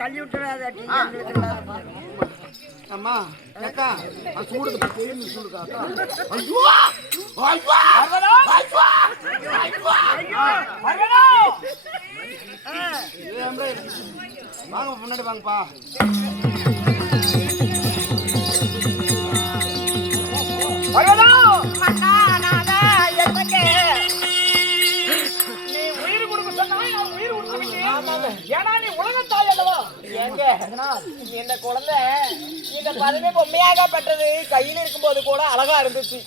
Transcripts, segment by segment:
தள்ளி விட்டுறாதாட்டி அம்மா அக்கா சூடுது தெரியும் சொல்லுக்கா வாங்க முன்னாடி வாங்கப்பா. ஏன்னா நீ உலகத்தாய் அல்லவா? எங்க இந்த குழந்தை இந்த பதவி பொம்மையாக பெற்றது கையில இருக்கும் போது கூட அழகா இருந்துச்சு.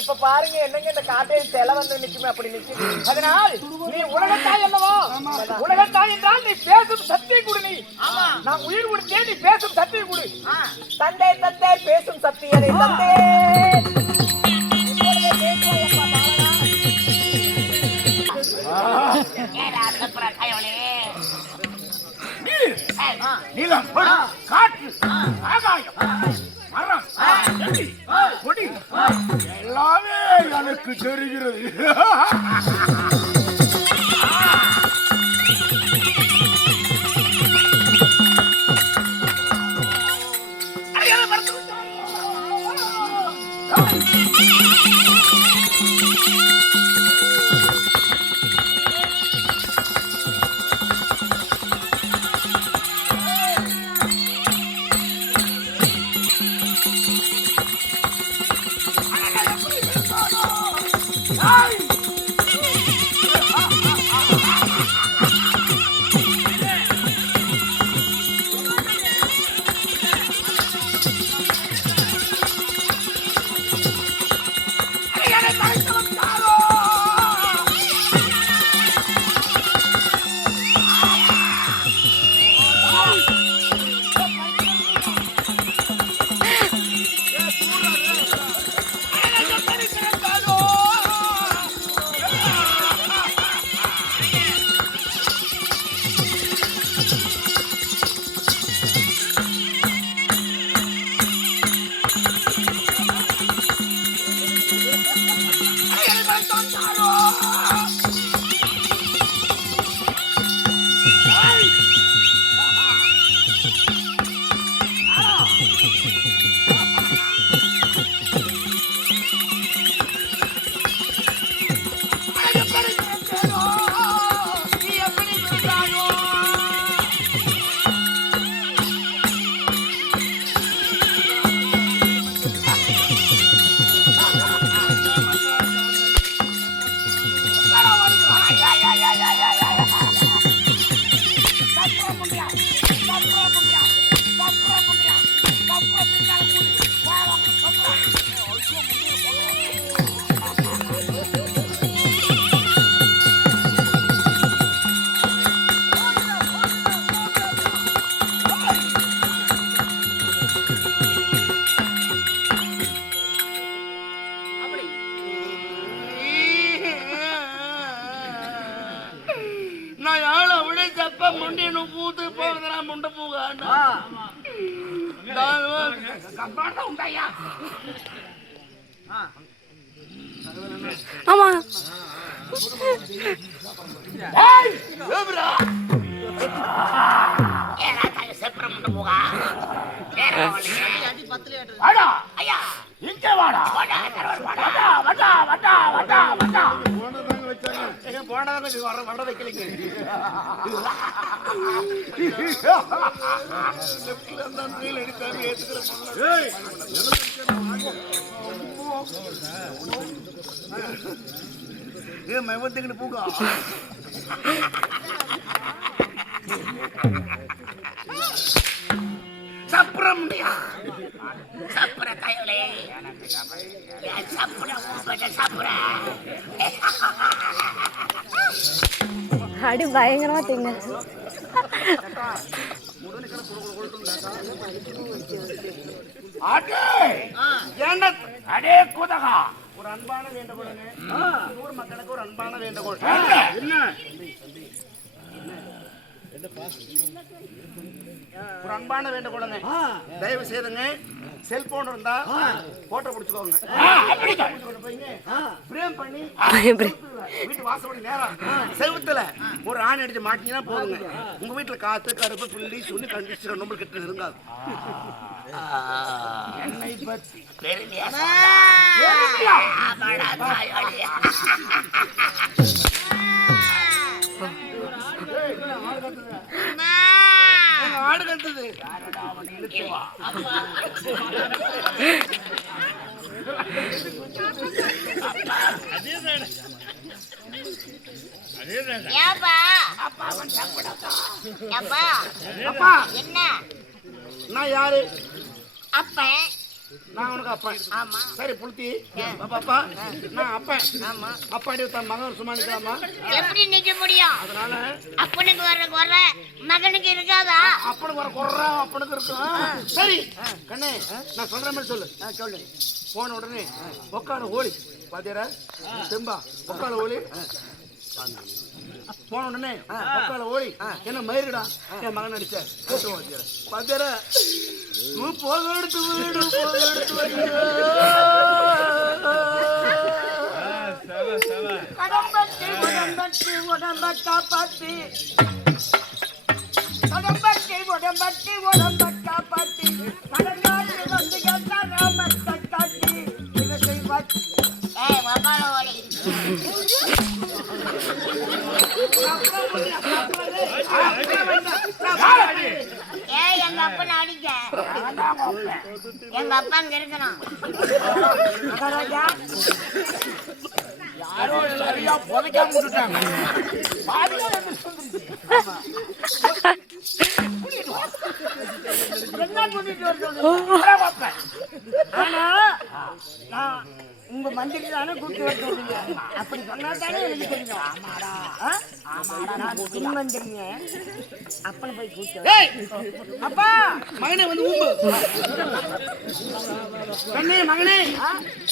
இப்ப பாருங்க என்னங்க இந்த காட்டையை செல வந்து நிக்குமே அப்படி நிக்குது. அதனால் நீ உலகத்தாய் அல்லவா? உலகத்தாய் என்றால் நீ பேசும் சத்தியம் கொடு. நீ நான் உயிர் கொடுத்தேன், நீ பேசும் சத்தியம் கொடு. தந்தை தந்தை பேசும் சத்தியரை தந்தை நிலம், காற்று, ஆகாயம், மரம், செடி, கொடி எல்லாமே எனக்கு தெரிகிறது. ஆமா பூக்கா சப்ரம் சப்ர கையிலே அடி பயங்கரமா திங்க அடே குதகா ஒரு அன்பான வேண்டுகோளுங்க. ஊர் மக்களுக்கு ஒரு அன்பான வேண்டுகோள். என்ன ஒரு அன்பான வேண்டுகோளுங்க. தயவு செய்துங்க செல்போன் இருந்தா போட்டோ பிடிச்சுக்கோங்க. பிரேம் பண்ணி வீட்டு வாசப்படி நேரம் செவுத்துல ஒரு ஆணி அடிச்சு மாட்டீங்கன்னா போதுங்க. உங்க வீட்டுல காத்து கருப்பு புள்ளி சொல்லி கண்டிச்சு ரொம்ப கிட்ட இருங்காது. என்னை பத்தி பெருமையா ஆடு கட்டுது அப்பா என்ன நான் யாரு? அப்பன். நான் உனக்கு அப்பன். ஆமா. சரி புளுத்தி பாப்பா நான் அப்பன். ஆமா. அப்பாடி தன் மகன் சும்மா நிற்கலாமா? எப்படி நிக்க முடியும்? அதனால அப்பனுக்கு வர மகனுக்கு இருக்காதா? அப்பனுக்கு வர குறா அப்பனுக்கு இருக்கும். சரி கண்ணே நான் சொல்ற மாதிரி சொல்லு. சொல்லு. போன உடனே உக்கால ஓடி பாத்தியாரா செம்பா உக்கால ஓடி போன உடனே உக்கால ஓடி என்ன மயிருடா என் மகன் அடிச்ச போட்டு பாத்தியாரா போக எடுத்து வீடு போக எடுத்து உடம்பட்டி உடம்ப காப்பாத்தி உடம்பட்டி உடம்பட்டி உடம்ப காப்பாத்தி கடங்காட்டி வந்து கேட்டா ராமத்தை காட்டி இவற்றை பார்த்து வப்பால ஓடி. எங்க அப்பனை அடிக்க எங்க அப்பா அங்க இருக்கணும். மகாராஜா யாரோ சரியா புதைக்காம விட்டுட்டாங்க. என்ன கூட்டிட்டு வர சொல்றீங்க? ஆனா நான் உங்க மந்திரி தானே கூட்டிட்டு வர சொல்றீங்க. அப்படி சொன்னா தானே எனக்கு தெரியும். ஆமாடா ஆமாடா நான் சின்ன மந்திரிங்க. அப்பனை போய் கூட்டிட்டு அப்பா மகனே வந்து ஊம்பு கண்ணே மகனே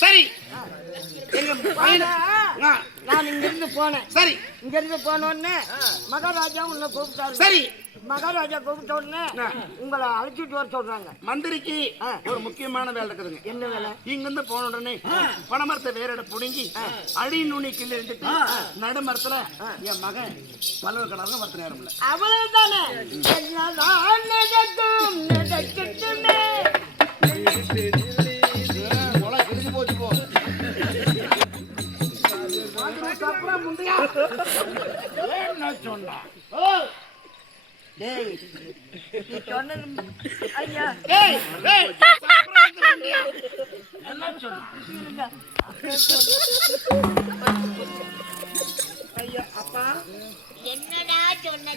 சரி எங்க மகனே நான் இங்க இருந்து போனேன். சரி இங்க இருந்து போன உடனே மகாராஜா உன்னை கூப்பிட்டாரு. சரி மகாராஜா கூப்பிட்ட உடனே உங்களை அழைச்சிட்டு வர சொல்றாங்க. மந்திரிக்கு ஒரு முக்கியமான வேலை இருக்குதுங்க. என்ன வேலை? இங்க இருந்து போன உடனே பனைமரத்தை வேற இடம் புடுங்கி அடி நுனி கிள்ளி இருந்துட்டு நடுமரத்துல என் மகன் பல்லவ கடவுள் மரத்து நேரம் இல்ல அவ்வளவுதானே. என்னதான் நடக்கும் நடக்கட்டுமே. கிழிஞ்சு போச்சு போ அப்புறம் முந்தையா என்ன சொன்னா? டேய் நீ சொன்னது ஐயா என்ன சொன்ன? ஐயா அப்பா என்னடா சொன்ன